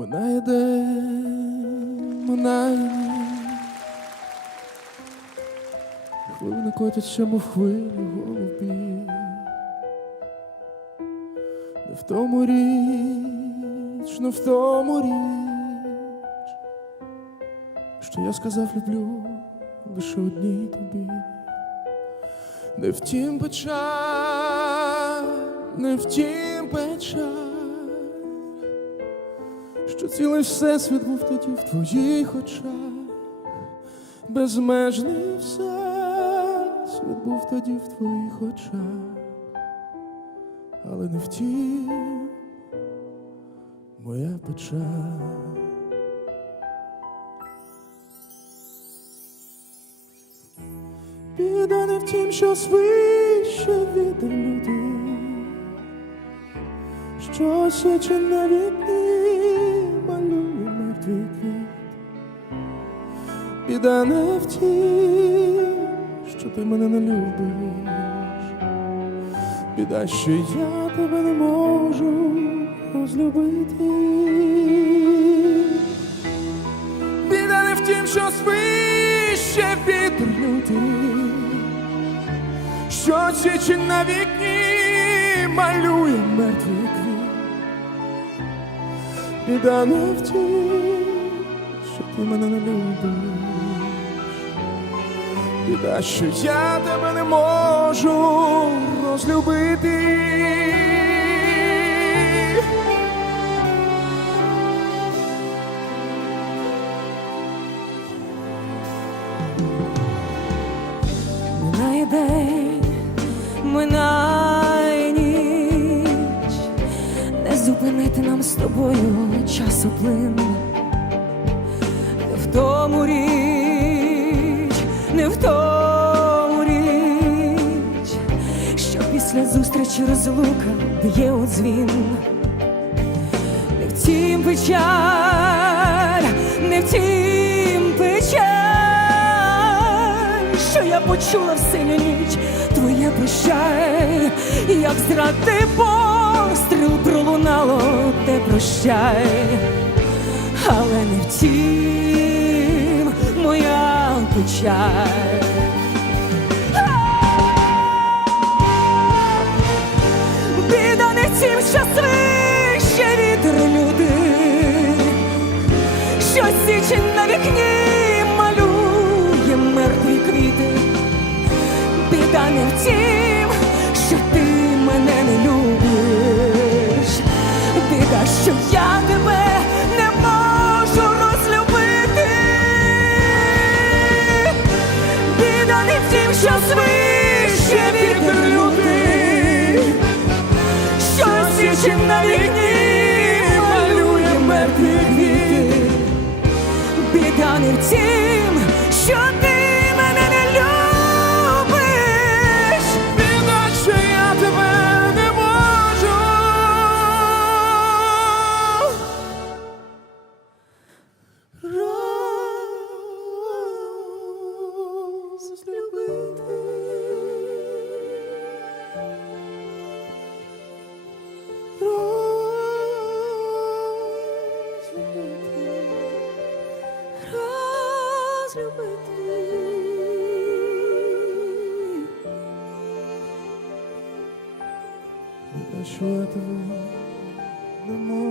Минає день, минає ніч. Хвилини котяться, мов хвилі голубі. Не в тому річ, не в тому річ, що я сказав люблю лише одній тобі. Не втім печаль, не втім печаль, що цілий всесвіт був тоді в твоїх очах, безмежний всесвіт був тоді в твоїх очах, але не втім моя печаль. Біда не в тім, що свище від людей, що січе на вікні малює мертвий. Біда не в тім, що ти мене не любиш. Біда, що я тебе не можу розлюбити. Біда не в тім, що свище вітер лютий, що січе на вікні малює мертвий квіт. Біда не в тім, мене не любиш. Біда, що я тебе не можу розлюбити. Минає день, минає ніч, не зупинити нам з тобою часоплин. Не в тому річ, не в тому річ, що після зустрічі розлука б'є у дзвін. Не втім печаль, не втім печаль, що я почула в синю ніч, твоє прощай, як зради постріл пролунало, те прощай, але не втім моя печаль. Біда не тім, що свище вітер люди, що січень на вікні не в тім, що свище вітер лютий, що січе на вікні Біда, що я тебе не можу